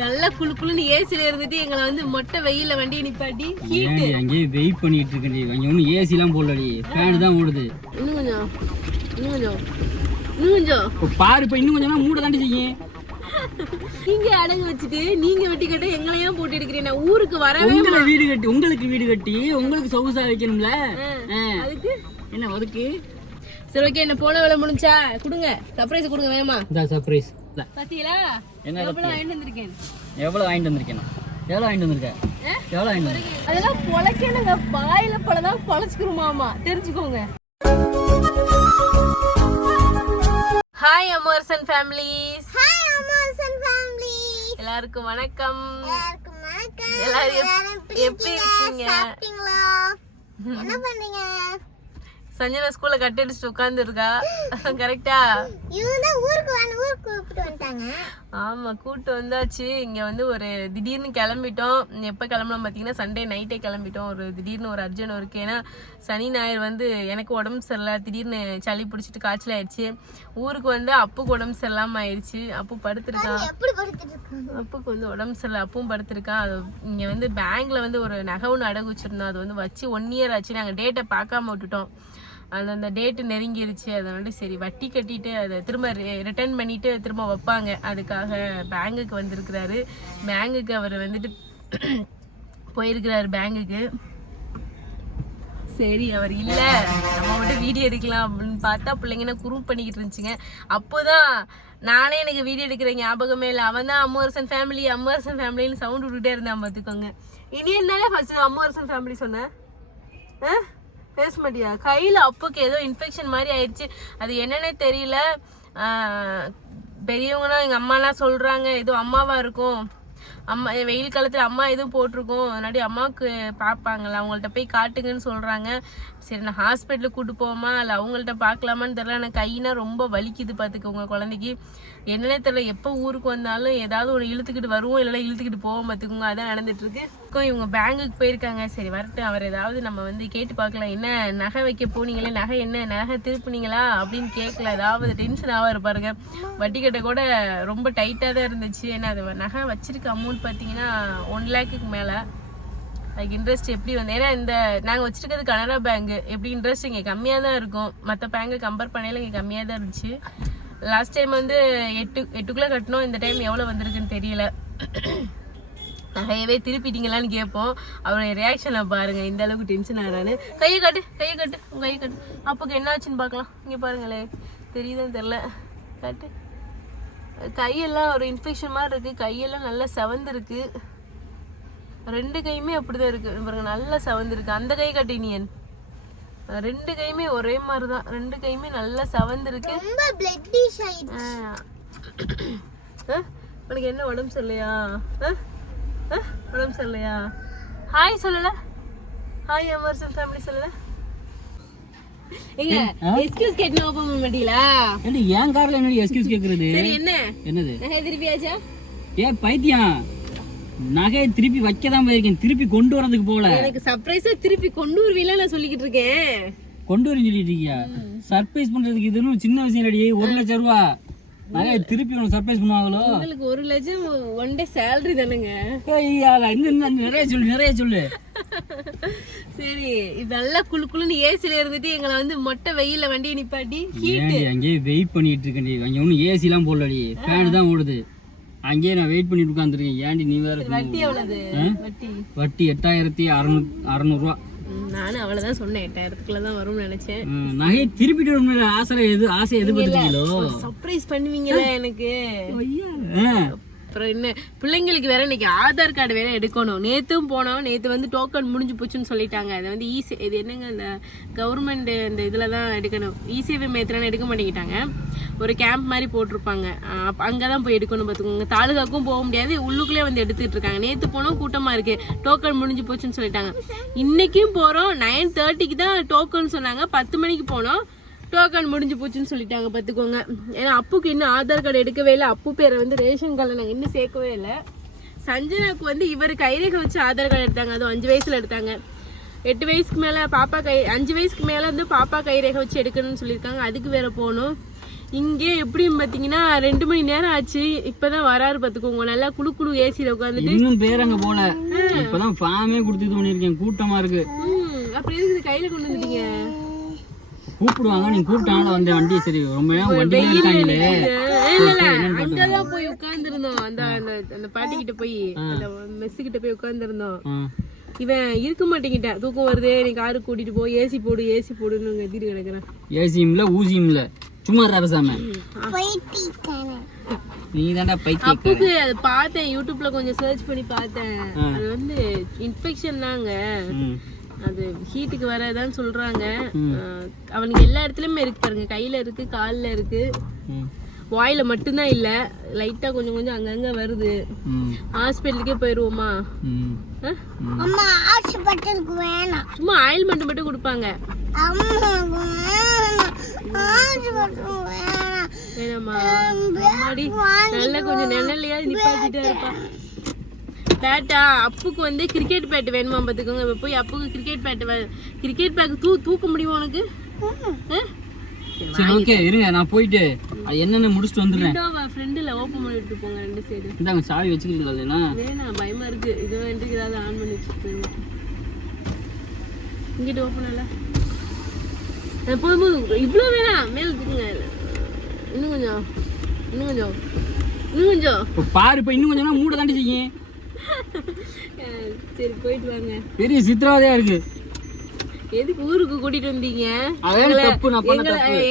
நல்லா குளு குளுன்னு ஏசில இருந்துட்டு எங்களை வந்து மொட்டை வெயில்ல வண்டியை நிப்பாட்டி ஏன்டி அங்கேயே வெயிட் பண்ணிட்டு இருக்கேன்டி. அங்கே ஒன்றும் ஏசிலாம் போடலடி. ஃபேன் தான் ஓடுது. இன்னும் கொஞ்சம். இன்னும் கொஞ்சம். இன்னும் கொஞ்சம். பாரு இப்போ இன்னும் கொஞ்சம் மூட தாண்டி செய்யும். நீங்க அடகு வச்சுட்டு நீங்க வெட்டி கட்ட எங்களையும் போட்டு எடுக்கிறீங்க. ஊருக்கு வரவே உங்களை வீடு கட்டி உங்களுக்கு வீடு கட்டி உங்களுக்கு சொகுசா வைக்கணும்ல. அதுக்கு? என்ன ஒதுக்கு? சரி ஓகே என்ன போன வேலை முடிஞ்சா? கொடுங்க. சர்ப்ரைஸ் கொடுங்க வேமா இந்த சர்ப்ரைஸ் பாத்தீங்களா? என்ன எவ்வளவு வாங்கிட்டு வந்திருக்கேன்? எவ்வளோ வாங்கிட்டு வந்திருக்கேன்? நான்? எவ்வளோ வாங்கிட்டு வந்திருக்கேன் எவ்வளோ வாங்கிட்டு அதெல்லாம் பொழைக்கணுங்க. பாயில பழதான் பொழைச்சுக்கிறோமாமா. தெரிஞ்சுக்கோங்க. Hi Amarsan families hi Amarsan family எல்லாருக்கும் வணக்கம். எல்லாருக்கும் வணக்கம். எல்லாரும் எப்- எல்லாரும் எப்படி எப்படி இருக்கீங்க? சாப்பிட்டீங்களா? என்ன பண்ணீங்க? சஞ்சனா ஸ்கூல்ல கட் அடிச்சுட்டு உட்கார்ந்து இருக்கா கரெக்டா ஆமா கூட்டு வந்தாச்சு. இங்க வந்து ஒரு திடீர்னு கிளம்பிட்டோம். எப்ப கிளம்பலாம் பாத்தீங்கன்னா சண்டே நைட்டே கிளம்பிட்டோம். ஒரு திடீர்னு ஒரு அர்ஜென்ட் இருக்கு. ஏன்னா சனி ஞாயிறு வந்து எனக்கு உடம்பு சரியில்லை. திடீர்னு சளி பிடிச்சிட்டு காய்ச்சல் ஆயிடுச்சு. ஊருக்கு வந்து அப்புக்கு உடம்பு சரியில்லாம ஆயிடுச்சு. அப்பு படுத்திருக்கான் அப்புக்கு வந்து உடம்பு சரியில்லை. அப்பவும் படுத்திருக்கான் அது இங்க வந்து பேங்க்ல வந்து ஒரு நகை ஒன்று அடகு வச்சிருந்தோம். அது வந்து வச்சு ஒன் இயர் ஆச்சு. நாங்க டேட்டை பார்க்காம விட்டுட்டோம். அந்த அந்த டேட்டு நெருங்கிருச்சு அதனால சரி வட்டி கட்டிட்டு அதை திரும்ப ரிட்டர்ன் பண்ணிட்டு திரும்ப வைப்பாங்க. அதுக்காக பேங்குக்கு வந்திருக்கிறாரு. பேங்குக்கு அவர் வந்துட்டு போயிருக்கிறாரு பேங்குக்கு சரி அவர் இல்லை. நம்ம மட்டும் வீடியோ எடுக்கலாம் அப்படின்னு பார்த்தா பிள்ளைங்கன்னா குரூப் பண்ணிக்கிட்டு இருந்துச்சுங்க. அப்போதான் நானே எனக்கு வீடியோ எடுக்கிற ஞாபகமே இல்லை. அவன் தான் அம்மரசன் ஃபேமிலி அம்மரசன் ஃபேமிலின்னு சவுண்ட் விட்டுட்டே இருந்தான் பார்த்துக்கோங்க இனி என்னால ஃபர்ஸ்ட் அம்மரசன் ஃபேமிலி சொன்னேன் ஆ? பேச மாட்டியா? கையில் அப்புக்கு ஏதோ இன்ஃபெக்ஷன் மாதிரி ஆயிடுச்சு. அது என்னன்னே தெரியல. பெரியவங்கன்னா எங்கள் அம்மாலாம் சொல்கிறாங்க ஏதோ அம்மாவாக இருக்கும். அம்மா வெயில் காலத்தில் அம்மா எதுவும் போட்டிருக்கோம். அதனாடி அம்மாவுக்கு பார்ப்பாங்கள்ல அவங்கள்ட்ட போய் காட்டுங்கன்னு சொல்கிறாங்க சரி நான் ஹாஸ்பிட்டலுக்கு கூட்டு போவோமா? இல்லை அவங்கள்ட்ட பார்க்கலாமான்னு தெரில எனக்கு கையினா ரொம்ப வலிக்குது பார்த்துக்கோங்க குழந்தைக்கு. என்னன்னே தெரில எப்போ ஊருக்கு வந்தாலும் ஏதாவது ஒன்று இழுத்துக்கிட்டு வருவோம் இல்லைன்னா இழுத்துக்கிட்டு போவோம் பார்த்துக்கோங்க அதான் நடந்துட்டுருக்கு. இப்போ இவங்க பேங்குக்கு போயிருக்காங்க. சரி வரட்டும். அவர் ஏதாவது நம்ம வந்து கேட்டு பார்க்கலாம். என்ன நகை வைக்க போனீங்களே? நகை என்ன? நகை திருப்புனீங்களா? அப்படின்னு கேட்கல ஏதாவது டென்ஷன் ஆக இருப்பாருங்க வட்டி கட்ட கூட ரொம்ப டைட்டாக தான் இருந்துச்சு. ஏன்னா அது நகை வச்சிருக்க அமௌண்ட் பார்த்தீங்கன்னா ஒன் லேக்குக்கு மேலே. அதுக்கு இன்ட்ரெஸ்ட் எப்படி வந்து ஏன்னா இந்த நாங்கள் வச்சிருக்கிறது கனரா பேங்க் எப்படி இன்ட்ரெஸ்ட் இங்கே கம்மியாக தான் இருக்கும். மற்ற பேங்கை கம்பேர் பண்ணையில் இங்கே கம்மியாக தான் இருந்துச்சு. லாஸ்ட் டைம் வந்து எட்டு எட்டுக்குள்ளே கட்டினோம். இந்த டைம் எவ்வளோ வந்திருக்குன்னு தெரியல. நகையவே திருப்பிட்டீங்களான்னு கேட்போம். அவருடைய ரியாக்ஷனை பாருங்க. இந்த அளவுக்கு டென்ஷன் ஆகிறான்னு கையை கட்டு கையை கட்டு உங்க கையை கட்டு. அப்போக்கு என்ன ஆச்சுன்னு பார்க்கலாம். இங்கே பாருங்களே தெரியுதுன்னு தெரில கட்டு. கையெல்லாம் ஒரு இன்ஃபெக்ஷன் மாதிரி இருக்கு. கையெல்லாம் நல்லா செவந்திருக்கு. ரெண்டு கையுமே அப்படிதான் இருக்கு. பாருங்க நல்லா செவந்திருக்கு அந்த கை கட்டினியன் ரெண்டு கையுமே ஒரே மாதிரி தான் ரெண்டு கையுமே நல்லா செவந்திருக்கு ரொம்ப பிளட்டிஷ்? உனக்கு என்ன உடம்பு சரியில்லையா? ஆ? ஆ? உடம்பு சரியில்லையா? ஹாய் சொல்லல. ஹாய் அமர்சன் ஃபேமிலி சொல்லல. எங்க எக்ஸ்கியூஸ் கேட்டு ஓபன் பண்ண மாட்டீங்களா? என் கார்ல என்னடி எக்ஸ்கியூஸ் கேட்கறது சரி என்ன? என்னது? திருப்பியாச்சா? ஏன் பைத்தியம். நகையை திருப்பி வைக்க தான் போயிருக்கேன். திருப்பி கொண்டு வரதுக்கு போல. எனக்கு சர்ப்ரைஸா திருப்பி கொண்டு வருவீல நான் சொல்லிக்கிட்டு இருக்கேன். கொண்டு வரேன்னு சொல்லிட்டு இருக்கியா? சர்ப்ரைஸ் பண்றதுக்கு இது ஒன்றும் சின்ன விஷயம் இல்லடி. ஒரு லட்சம் ரூபா. நகையை திருப்பி உனக்கு சர்ப்ரைஸ் பண்ணுவாங்களோ? உங்களுக்கு ஒரு லட்சம் ஒன் டே சேலரி தானேங்க. ஐயா, இன்னும் நிறைய சொல்லு நிறைய சொல்லு. சரி இது நல்லா குளு குளுன்னு ஏசில இருந்துட்டு எங்களை வந்து மொட்டை வெயில்ல வண்டியை நிப்பாட்டி ஏன்டி அங்கேயே வெயிட் பண்ணிட்டு இருக்கேன்டி. அங்கே ஒன்றும் ஏசிலாம் போடலடி. ஃபேன் தான் ஓடுது. அங்கேயே நான் வெயிட் பண்ணிட்டு உட்காந்துருக்கேன் ஏன்டி நீ வேற வட்டி எவ்வளவு? வட்டி. வட்டி எட்டாயிரத்தி அறநூ அறநூறுவா. நானும் அவ்வளவுதான் சொன்னேன். எட்டாயிரத்துக்குள்ள தான் வரும்னு நினைச்சேன். ம், நகையை திருப்பிட்டு வரணும்னு ஆசை எது ஆசை எதிர்பார்த்துட்டீங்களோ சர்ப்ரைஸ் பண்ணுவீங்களா எனக்கு. அப்புறம் என்ன பிள்ளைங்களுக்கு வேற இன்னைக்கு ஆதார் கார்டு வேற எடுக்கணும். நேத்தும் போனோம். நேத்து வந்து டோக்கன் முடிஞ்சு போச்சுன்னு சொல்லிட்டாங்க. அது வந்து ஈஸி இது என்னங்க இந்த கவர்மெண்ட் இந்த இதில் தான் எடுக்கணும் இசேவை மையத்துல எடுக்க மாட்டேங்கிட்டாங்க. ஒரு கேம்ப் மாதிரி போட்டிருப்பாங்க. அங்கே தான் போய் எடுக்கணும் பார்த்துக்கோங்க. தாலுகாக்கும் போக முடியாது. உள்ளுக்குள்ளே வந்து எடுத்துட்டு இருக்காங்க. நேத்து போனோம். கூட்டமாக இருக்கு. டோக்கன் முடிஞ்சு போச்சுன்னு சொல்லிட்டாங்க. இன்னைக்கும் போகிறோம் நைன் தேர்ட்டிக்கு தான் டோக்கன் சொன்னாங்க. பத்து மணிக்கு போனோம். டோக்கன் முடிஞ்சு போச்சுன்னு சொல்லிட்டாங்க பார்த்துக்கோங்க. ஏன்னா அப்புக்கு இன்னும் ஆதார் கார்டு எடுக்கவே இல்லை. அப்பு பேரை வந்து ரேஷன் கார்டில் நாங்கள் இன்னும் சேர்க்கவே இல்லை. சஞ்சனாக்கு வந்து இவர் கைரேகை வச்சு ஆதார் கார்டு எடுத்தாங்க. அதுவும் அஞ்சு வயசுல எடுத்தாங்க. எட்டு வயசுக்கு மேலே பாப்பா கை அஞ்சு வயசுக்கு மேலே வந்து பாப்பா கைரேகை வச்சு எடுக்கணும்னு சொல்லியிருக்காங்க. அதுக்கு வேற போகணும். இங்கே எப்படியும் பாத்தீங்கன்னா ரெண்டு மணி நேரம் ஆச்சு. இப்பதான் வராரு பாத்துக்கோங்க நல்லா குளு குளு ஏசியில உட்காந்துட்டு. இன்னும் பேர் அங்க போல. இப்பதான் ஃபார்மே கொடுத்து பண்ணிருக்கேன் கூட்டமா இருக்கு. அப்படி இருக்குது கையில கொண்டு வந்துட்டீங்க? கூப்பிடுவாங்க. நீங்க கூப்பிட்டாங்களா வந்த வண்டி சரி ரொம்ப நேரம் வண்டியில இருக்காங்களே. இல்ல இல்ல அங்கதான் போய் உட்கார்ந்துருந்தோம். அந்த அந்த அந்த பாட்டி கிட்ட போய் அந்த மெஸ் கிட்ட போய் உட்கார்ந்துருந்தோம். இவன் இருக்க மாட்டேங்கிட்டான். தூக்கம் வருது நீ காரு கூட்டிட்டு போ ஏசி போடு ஏசி போடுன்னு கத்திட்டு கிடக்குறான் ஏசியும் இல்ல ஊசியும் இல்ல. சும்மா போயிட்டீங்க நீ தாண்டா பைத்தியம் அப்புக்கு அது பார்த்தேன் யூடியூப்ல கொஞ்சம் சர்ச் பண்ணி பார்த்தேன். அது வந்து இன்ஃபெக்ஷன் தாங்க. அது ஹீட்டுக்கு வரதான் சொல்றாங்க. அவனுக்கு எல்லா இடத்துலயுமே இருக்கு பாருங்க. கையில இருக்கு கால்ல இருக்கு. வாயில மட்டும்தான் இல்ல லைட்டா கொஞ்சம் கொஞ்சம் அங்கங்க வருது. ஹாஸ்பிட்டலுக்கே போயிருவோமா? சும்மா ஆயில்மெண்ட் மட்டும் கொடுப்பாங்க. வேணாம். நல்லா கொஞ்சம் நிழல்லையா நிப்பாட்டிட்டே இருப்பா. பேட்டா அப்புக்கு வந்து கிரிக்கெட் பேட் வேணுமா பார்த்துக்கோங்க. இப்போ போய் அப்புக்கு கிரிக்கெட் பேட் கிரிக்கெட் பேக் தூ தூக்க முடியுமா உனக்கு? சரி ஓகே இருங்க நான் போயிட்டு அது என்னென்ன முடிச்சுட்டு வந்துடுறேன். ஃப்ரெண்டில் ஓப்பன் பண்ணிட்டு போங்க ரெண்டு சைடு இந்தாங்க சாவி வச்சுக்கிறீங்களா இல்லைன்னா வேணாம் பயமா இருக்கு. இது வந்து ஏதாவது ஆன் பண்ணி வச்சுருக்கீங்க இங்கிட்டு ஓப்பன் இல்ல போதும் போதும். இவ்வளோ வேணாம் மேல தூக்குங்க. இன்னும் கொஞ்சம். இன்னும் கொஞ்சம். இன்னும் கொஞ்சம். இப்போ பாரு இப்போ இன்னும் கொஞ்சம் மூட தாண்டி செய்யும். சரி போயிட்டு வாங்க. பெரிய சித்திரவதையா இருக்கு. எதுக்கு ஊருக்கு கூட்டிட்டு வந்தீங்க?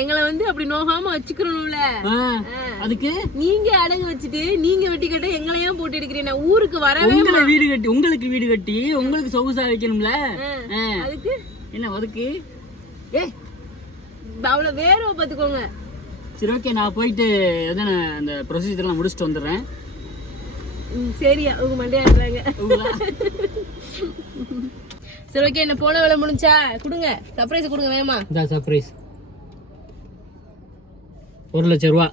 எங்களை வந்து அப்படி நோகாம வச்சுக்கிறோம்ல அதுக்கு? நீங்க அடகு வச்சுட்டு நீங்க வெட்டி கட்ட எங்களையும் போட்டு எடுக்கிறீங்க. ஊருக்கு வரவே உங்களை வீடு கட்டி உங்களுக்கு வீடு கட்டி உங்களுக்கு சொகுசா வைக்கணும்ல. அதுக்கு? என்ன அதுக்கு ஏ அவ்வளோ வேர்வை பார்த்துக்கோங்க. சரி ஓகே நான் போயிட்டு எதனா அந்த ப்ரொசீஜர்லாம் முடிச்சுட்டு வந்துடுறேன். சரியா உங்க மண்டையாடுறாங்க? சரி ஓகே என்ன போன வேலை முடிஞ்சா கொடுங்க. சர்ப்ரைஸ் கொடுங்க வேமா இந்தா சர்ப்ரைஸ் ஒரு லட்சம் ரூபா.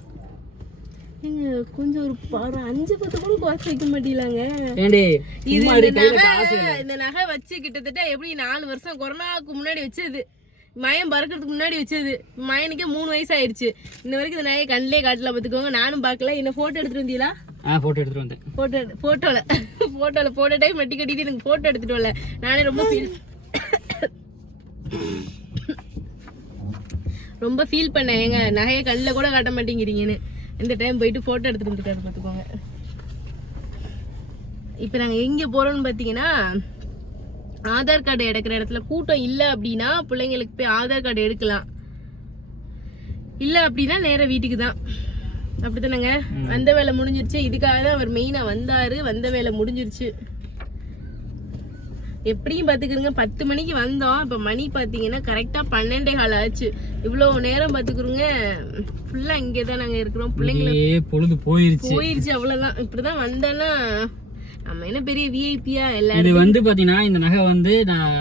கொஞ்சம் ஒரு ஒரு அஞ்சு பத்து கூட குறைச்சி வைக்க மாட்டீங்களாங்க. ஏண்டி இது இந்த நகை வச்சு கிட்டத்தட்ட எப்படி நாலு வருஷம் கொரோனாவுக்கு முன்னாடி வச்சது. மயம் பறக்கிறதுக்கு முன்னாடி வச்சது. மயனுக்கே மூணு வயசு ஆயிடுச்சு. இன்ன வரைக்கும் இந்த நகையை கண்ணிலே காட்டல பார்த்துக்கோங்க நானும் பார்க்கல. என்ன போட்டோ எடுத்துட்டு வந்தீங்களா? ஆ போட்டோ எடுத்துட்டு வந்தேன். போட்டோ ஃபோட்டோவில் ஃபோட்டோவில் போட்ட டைம் மட்டி கட்டிட்டு எனக்கு ஃபோட்டோ எடுத்துட்டு வரல. நானே ரொம்ப ஃபீல் ரொம்ப ஃபீல் பண்ணேன். ஏங்க நகையை கல்லில் கூட காட்ட மாட்டேங்கிறீங்கன்னு. இந்த டைம் போயிட்டு ஃபோட்டோ எடுத்துட்டு வந்துட்டாரு பார்த்துக்கோங்க இப்போ நாங்கள் எங்கே போகிறோம்னு பார்த்தீங்கன்னா ஆதார் கார்டு எடுக்கிற இடத்துல கூட்டம் இல்லை அப்படின்னா பிள்ளைங்களுக்கு போய் ஆதார் கார்டு எடுக்கலாம். இல்லை அப்படின்னா நேராக வீட்டுக்கு தான். அப்படித்தானேங்க வந்த வேலை முடிஞ்சிருச்சு. இதுக்காக தான் அவர் மெயினாக வந்தாரு. வந்த வேலை முடிஞ்சிருச்சு. எப்படியும் பார்த்துக்கிறங்க. பத்து மணிக்கு வந்தோம். இப்போ மணி பார்த்தீங்கன்னா கரெக்டாக பன்னெண்டே கால் ஆச்சு. இவ்வளோ நேரம் பார்த்துக்கிறோங்க. ஃபுல்லாக இங்கே தான் நாங்கள் இருக்கிறோம். பிள்ளைங்களை பொழுது போயிருச்சு. போயிருச்சு அவ்வளோதான் இப்படி தான் வந்தேன்னா நம்ம என்ன பெரிய விஐபியா எல்லா இது வந்து பாத்தீங்கன்னா இந்த நகை வந்து நான்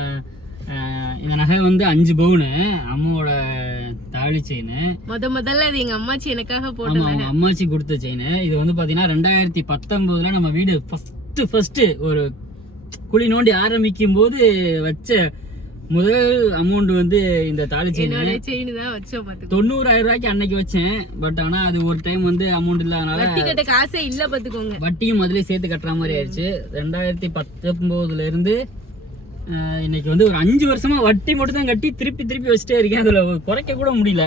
இந்த நகை வந்து அஞ்சு பவுனு. அம்மாவோட தாலி செயின் முத முதல்ல இது எங்கள் அம்மாச்சி எனக்காக அவங்க அம்மாச்சி கொடுத்த செயின் இது வந்து பாத்தீங்கன்னா ரெண்டாயிரத்தி பத்தொன்பதுல நம்ம வீடு ஃபர்ஸ்ட் ஃபர்ஸ்ட் ஒரு குழி நோண்டி ஆரம்பிக்கும் போது வச்ச முதல் அமௌண்ட் வந்து இந்த தாலி செயின் செயின் தான் வச்சோம் தொண்ணூறாயிரம் ரூபாய்க்கு அன்னைக்கு வச்சேன். பட் ஆனா அது ஒரு டைம் வந்து அமௌண்ட் இல்லாதனால வட்டி கட்ட காசே இல்லை பார்த்துக்கோங்க வட்டியும் முதல்ல சேர்த்து கட்டுற மாதிரி ஆயிடுச்சு. ரெண்டாயிரத்தி பத்தொன்பதுல இருந்து இன்னைக்கு வந்து ஒரு அஞ்சு வருஷமா வட்டி மட்டும் தான் கட்டி திருப்பி திருப்பி வச்சுட்டே இருக்கேன். அதுல குறைக்க கூட முடியல.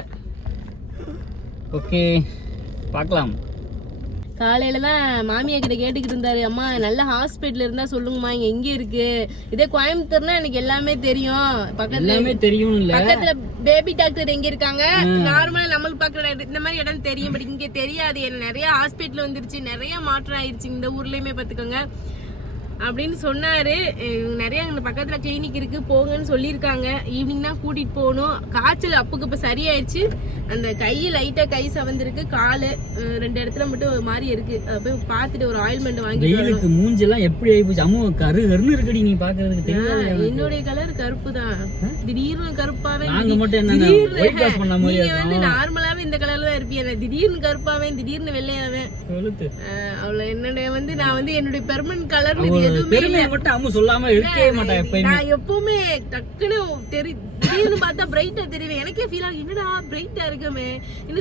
ஓகே பார்க்கலாம். காலையில தான் மாமியா கிட்ட கேட்டுக்கிட்டு இருந்தாரு. அம்மா நல்ல ஹாஸ்பிட்டல் இருந்தா சொல்லுங்கம்மா. இங்க எங்க இருக்கு? இதே கோயம்புத்தூர்னா எனக்கு எல்லாமே தெரியும். பக்கத்துல எல்லாமே தெரியும் இல்ல. பக்கத்துல பேபி டாக்டர் எங்க இருக்காங்க? நார்மலா நம்மளுக்கு இடம் இந்த மாதிரி இடம் தெரியும். பட் இங்க தெரியாது. நிறைய ஹாஸ்பிட்டல் வந்துருச்சு. நிறைய மாற்றம் ஆயிருச்சு. இந்த ஊர்லயுமே பாத்துக்கோங்க அப்படின்னு சொன்னாரு. நிறைய அங்க பக்கத்துல கிளினிக் இருக்கு போங்கன்னு சொல்லியிருக்காங்க. ஈவினிங் தான் கூட்டிட்டு போகணும். காய்ச்சல் அப்புக்கு இப்ப சரியாயிடுச்சு அந்த கை லைட்டா கை சவந்திருக்கு. காலு ரெண்டு இடத்துல மட்டும் ஒரு மாதிரி இருக்கு. போய் பார்த்துட்டு ஒரு ஆயில்மெண்ட் வரணும். வெயிலுக்கு மூஞ்செல்லாம் எப்படி ஆயிப்போச்சு அம்மா கரு கருன்னு இருக்கடி நீ ஆஹ், என்னுடைய கலர் கருப்பு தான். திடீர்னு கருப்பாவே நாங்க மட்டும் என்ன திடீர்னு ஒயிட் வாஷ் பண்ண மாதிரி நீங்க வந்து நார்மலாவே இந்த கலர்ல தான் இருப்பீங்க. திடீர்னு கருப்பாவேன் திடீர்னு வெள்ளையாவேன். அவ்வளவு என்னுடைய வந்து நான் வந்து என்னுடைய பெர்மனன்ட் கலர் அவ எதுவுமே இல்ல பெருமையை மட்டும் அம்மா சொல்லாம இருக்கவே மாட்டா எப்பயுமே. நான் எப்பவுமே டக்குன்னு தெரி திடீர்னு பார்த்தா பிரைட்டா தெரியும் எனக்கே ஃபீல் ஆகும் என்னடா பிரைட்டா இருக்குமே.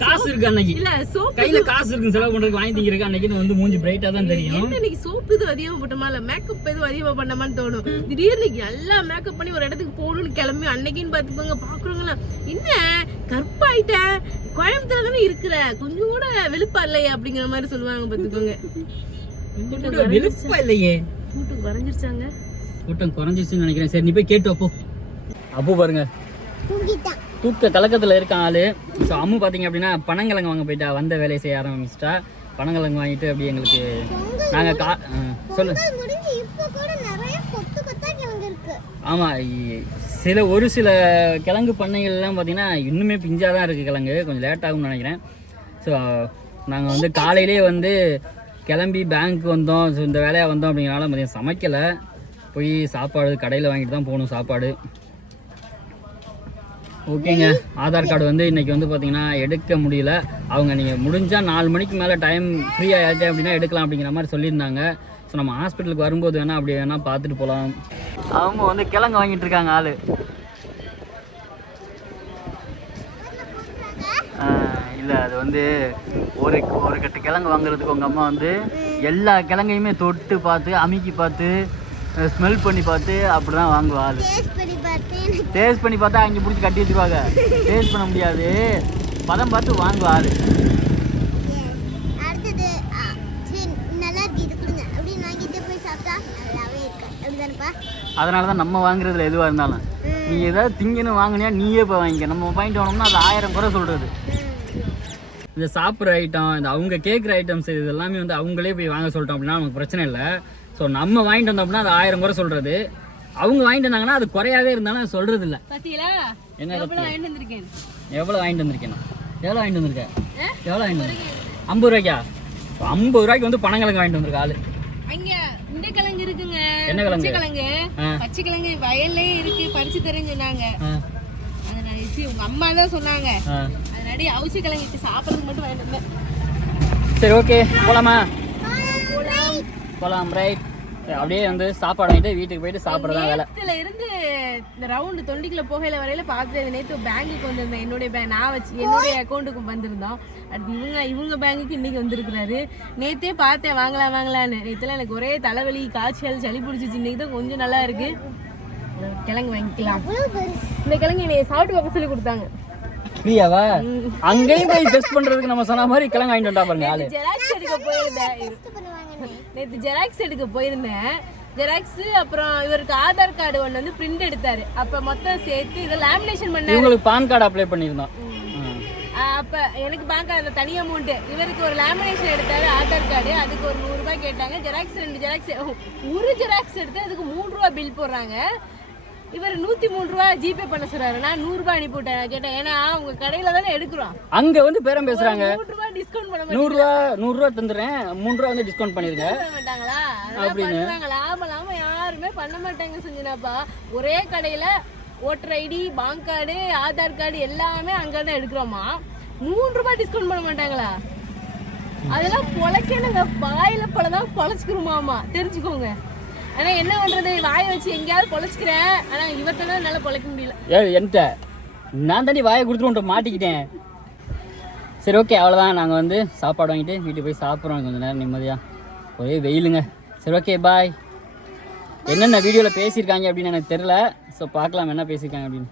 காசு இருக்கு அன்னைக்கு. இல்ல சோப் கையில காசு இருக்கு செலவு பண்றதுக்கு வாங்கி திங்கிறதுக்கு அன்னைக்கு வந்து மூஞ்சி பிரைட்டா தான் தெரியும். என்ன இன்னைக்கு சோப்பு எதுவும் அதிகமா போட்டோமா? இல்ல மேக்கப் எதுவும் அதிகமா பண்ணமான்னு தோணும். திடீர்னு நல்லா மேக்கப் பண்ணி ஒரு இடத்துக்கு போகணும்னு கிளம்பி அன்னைக்குன்னு பாத்துக்கோங்க பாக்குறவங்களா என்ன? கற்பாயிட்டேன் கோயம்புத்தூர்ல தானே இருக்கிற? கொஞ்சம் கூட வெளுப்பா இல்லையா? அப்படிங்கிற மாதிரி சொல்லுவாங்க பாத்துக்கோங்க வெளுப்பா இல்லையே. கூட்டம் குறைஞ்சிருச்சாங்க? கூட்டம் குறைஞ்சிச்சுன்னு நினைக்கிறேன். சரி நீ போய் கேட்டு அப்போ அப்போ பாருங்க. தூக்க கலக்கத்தில் இருக்க ஆளு. ஸோ அம்மு பார்த்தீங்க அப்படின்னா பனங்கிழங்கு வாங்க போயிட்டா வந்த வேலையை செய்ய ஆரம்பிச்சிட்டா. பனங்கிழங்கு வாங்கிட்டு அப்படியே எங்களுக்கு நாங்கள் கா ஆ, சொல்லு. பொங்கல் முடிஞ்சு இப்போ கூட நிறைய கொத்து கொத்தா கிழங்கு இருக்கு ஆமாம் சில ஒரு சில கிழங்கு பண்ணைகள்லாம் பார்த்தீங்கன்னா இன்னுமே பிஞ்சாக தான் இருக்குது கிழங்கு. கொஞ்சம் லேட் ஆகும்னு நினைக்கிறேன். ஸோ நாங்கள் வந்து காலையிலே வந்து கிளம்பி பேங்க்கு வந்தோம். ஸோ இந்த வேலையாக வந்தோம் அப்படிங்கிறனால மதியம் சமைக்கலை. போய் சாப்பாடு கடையில் வாங்கிட்டு தான் போகணும் சாப்பாடு. ஓகேங்க. ஆதார் கார்டு வந்து இன்றைக்கி வந்து பார்த்திங்கன்னா எடுக்க முடியல. அவங்க நீங்கள் முடிஞ்சால் நாலு மணிக்கு மேலே டைம் ஃப்ரீயாக ஆகிட்டேன் அப்படின்னா எடுக்கலாம் அப்படிங்கிற மாதிரி சொல்லியிருந்தாங்க. ஸோ நம்ம ஹாஸ்பிட்டலுக்கு வரும்போது வேணால் அப்படி வேணால் பார்த்துட்டு போகலாம் அவங்க வந்து கிழங்கு வாங்கிட்டு இருக்காங்க ஆள். இல்லை அது வந்து ஒரு ஒரு கட்டு கிழங்கு வாங்குறதுக்கு உங்கள் அம்மா வந்து எல்லா கிழங்கையுமே தொட்டு பார்த்து அமுக்கி பார்த்து ஸ்மெல் பண்ணி பார்த்து அப்படி தான் வாங்குவா டேஸ்ட் பண்ணி பார்த்தா. அங்கே பிடிச்சி கட்டி வச்சுருவாங்க. டேஸ்ட் பண்ண முடியாது. பதம் பார்த்து வாங்குவா வாங்கிட்டு அப்படிதானப்பா அதனால தான் நம்ம வாங்குறதுல எதுவாக இருந்தாலும். நீ ஏதாவது திங்கன்னு வாங்கினியா நீயே போய் வாங்கிக்க. நம்ம பாயிண்ட் வாங்கினோம்னா அது ஆயிரம் குறை சொல்கிறது இந்த சாப்பிட்ற ஐட்டம் இந்த அவங்க கேட்குற ஐட்டம்ஸ் இது எல்லாமே வந்து அவங்களே போய் வாங்க சொல்லிட்டோம் அப்படின்னா நமக்கு பிரச்சனை இல்லை. ஸோ நம்ம வாங்கிட்டு வந்தோம் அப்படின்னா அது ஆயிரம் குறை சொல்கிறது அவங்க வாங்கிட்டு வந்தாங்கன்னா அது குறையாவே இருந்தாலும் சொல்கிறது இல்லை. என்ன எவ்வளவு வாங்கிட்டு வந்திருக்கேன்? எவ்வளோ வாங்கிட்டு வந்திருக்கேன்? எவ்வளோ வாங்கிட்டு வந்திருக்கேன்? எவ்வளோ வாங்கிட்டு வந்திருக்கேன்? ஐம்பது ரூபாய்க்கா? ஐம்பது ரூபாய்க்கு வந்து பனங்கிழங்கு வாங்கிட்டு வந்திருக்க ஆளு. இந்த கிழங்கு இருக்குங்க. என்ன கிழங்கு? பச்சை கிழங்கு. பச்சை கிழங்கு வயல்லே இருக்கு பறிச்சு தரேன்னு சொன்னாங்க. உங்க அம்மா தான் சொன்னாங்க. அதனாடி அவிச்சு கிழங்கு வச்சு சாப்பிட்றதுக்கு மட்டும் வாங்கிட்டு வந்தேன். சரி ஓகே போலாமா? போலாம் ரைட் அப்படியே வந்து சாப்பாடு வாங்கிட்டு வீட்டுக்கு போயிட்டு சாப்பிட்றதா வேலை. நேத்துல இருந்து இந்த ரவுண்டு தொண்டிக்குள்ள போகையில வரையில பார்த்துட்டு நேற்று பேங்குக்கு வந்திருந்தேன். என்னுடைய பேங்க் நான் வச்சு என்னுடைய அக்கௌண்ட்டுக்கு வந்திருந்தோம். அடுத்து இவங்க இவங்க பேங்குக்கு இன்னைக்கு வந்திருக்கிறாரு. நேத்தே பார்த்தேன் வாங்கலாம் வாங்கலான்னு நேத்துல எனக்கு ஒரே தலைவலி காய்ச்சல் சளி பிடிச்சிச்சு. இன்னைக்கு தான் கொஞ்சம் நல்லா இருக்கு. கிழங்கு வாங்கிக்கலாம். இந்த கிழங்கு என்னை சாப்பிட்டு பார்க்க சொல்லி கொடுத்தாங்க. ஃப்ரீயாவா அங்கேயும் போய் டெஸ்ட் பண்றதுக்கு நம்ம சொன்ன மாதிரி கிழங்கு வாங்கிட்டு வந்தா பாருங்க ஆளு. ஜெராக்ஸ் எடுக்க போயிருந்தேன். பண்ணுவாங்க நேற்று ஜெராக்ஸ் எடுக்க போயிருந்தேன். ஜெராக்ஸ் அப்புறம் இவருக்கு ஆதார் கார்டு ஒன்று வந்து பிரிண்ட் எடுத்தாரு. அப்போ மொத்தம் சேர்த்து இதை லேமினேஷன் பண்ணாரு. இவங்களுக்கு பான் கார்டு அப்ளை பண்ணியிருந்தோம். அப்ப எனக்கு பேங்க் அந்த தனி அமௌண்ட் இவருக்கு ஒரு லேமினேஷன் எடுத்தாரு ஆதார் கார்டு அதுக்கு ஒரு நூறு ரூபாய் கேட்டாங்க. ஜெராக்ஸ் ரெண்டு ஜெராக்ஸ் ஒரு ஜெராக்ஸ் எடுத்து அதுக்கு மூணு ரூபா பில் போடுறாங்க. இவர் நூத்தி மூணு ரூபா ஜிபே பண்ண சொல்றாரு. நான் நூறு ரூபாய் அனுப்பி விட்டேன் கேட்டேன் ஏன்னா உங்க கடையில தானே எடுக்கிறோம். அங்க வந்து பேரம் பேசுறாங்க. மூணு ரூபாய் டிஸ்கவுண்ட் பண்ண நூறுரூவா நூறுரூவா தந்துடுறேன் மூணு ரூபா வந்து டிஸ்கவுண்ட் பண்ணிருங்க. மாட்டாங்களா? பண்ணுவாங்க. லாபம் லாபம். யாருமே பண்ண மாட்டாங்க செஞ்சுனாப்பா. ஒரே கடையில voter ID bank card Aadhaar card எல்லாமே அங்க தான் எடுக்கிறோமா? மூணு ரூபாய் டிஸ்கவுண்ட் பண்ண மாட்டாங்களா? அதெல்லாம் பொழைக்கணுங்க. வாயில பழதான் பொழைச்சிக்கிறோமாமா. தெரிஞ்சுக்கோங்க. ஆனா என்ன பண்றது? வாயை வச்சு எங்கேயாவது பொழைச்சிக்கிறேன். ஆனா இவர்கிட்ட தான் என்னால பொழைக்க முடியல. ஏ என்கிட்ட. நான் தாண்டி வாயை கொடுத்துட்டு மாட்டிக்கிட்டேன். சரி ஓகே அவ்வளோதான் நாங்கள் வந்து சாப்பாடு வாங்கிட்டு வீட்டுக்கு போய் சாப்பிட்றோம். கொஞ்சம் நேரம் நிம்மதியாக ஒரே வெயிலுங்க. சரி ஓகே பாய் என்னென்ன வீடியோவில் பேசியிருக்காங்க அப்படின்னு எனக்கு தெரில ஸோ பார்க்கலாம் என்ன பேசியிருக்காங்க அப்படின்னு.